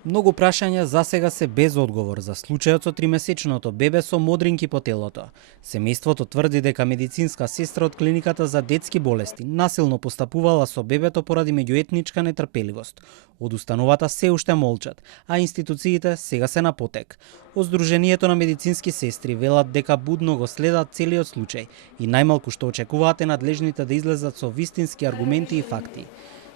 Многу прашања засега се без одговор за случајот со тримесечното бебе со модринки по телото. Семејството тврди дека медицинска сестра од клиниката за детски болести насилно постапувала со бебето поради меѓуетничка нетрпеливост. Од установата се уште молчат, а институциите сега се на потек. Од Сдруженијето на медицински сестри велат дека будно го следат целиот случај и најмалку што очекуваат е надлежните да излезат со вистински аргументи и факти.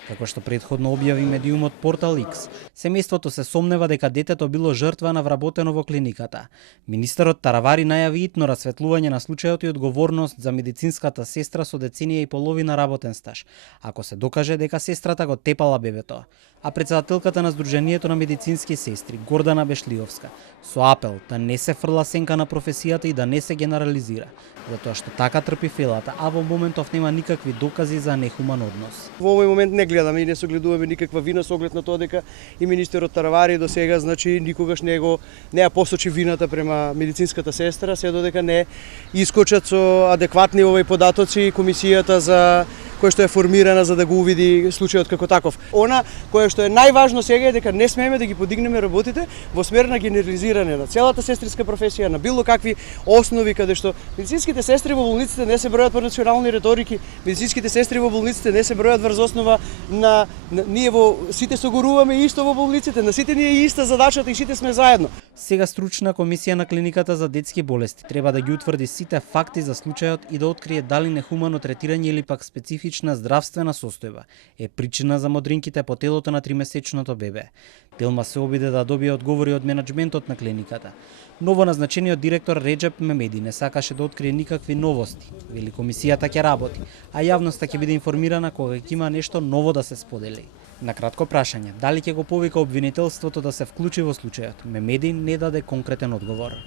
Како што претходно објави медиумот Портал X, семејството се сомнева дека детето било жртва на вработено во клиниката. Министерот Таравари најави итно расветлување на случајот и одговорност за медицинската сестра со деценија и половина работен стаж, ако се докаже дека сестрата го тепала бебето. А председателката на Сдруженијето на медицински сестри, Гордана Бешлиовска, со апел да не се фрла сенка на професијата и да не се генерализира, затоа што така трпи фелата, а во моментов нема никакви докази за нехуман однос. Во овој момент не гледаме и не согледуваме никаква вина со оглед на тоа дека и министерот Таравари до сега никогаш не ја посочи вината према медицинската сестра, се додека не искочат со адекватни податоци комисијата за која што е формирана за да го увиди случајот како таков. Она кое што е најважно сега е дека не смееме да ги подигнеме работите во смер на генерализирање на целата сестриска професија, на било какви основи каде што медицинските сестри во болниците не се бројат по национални реторики, медицинските сестри во болниците не се бројат врз основа на ние сите согоруваме исто во болниците, на сите ни е иста задачата и сите сме заедно. Сега стручна комисија на клиниката за детски болести треба да ги утврди сите факти за случајот и да открие дали нехумано третирање или пак специфична здравствена состојба е причина за модринките по телото на тримесечното бебе. Телма се обиде да добие одговори од менаџментот на клиниката. Новоназначениот директор Реджеп Мемеди не сакаше да открие никакви новости. Вели комисијата ќе работи, а јавноста ќе биде информирана кога ќе има нешто ново да се сподели. На кратко прашање, дали ќе го повика обвинителството да се вклучи во случајот, Мемеди не даде конкретен одговор.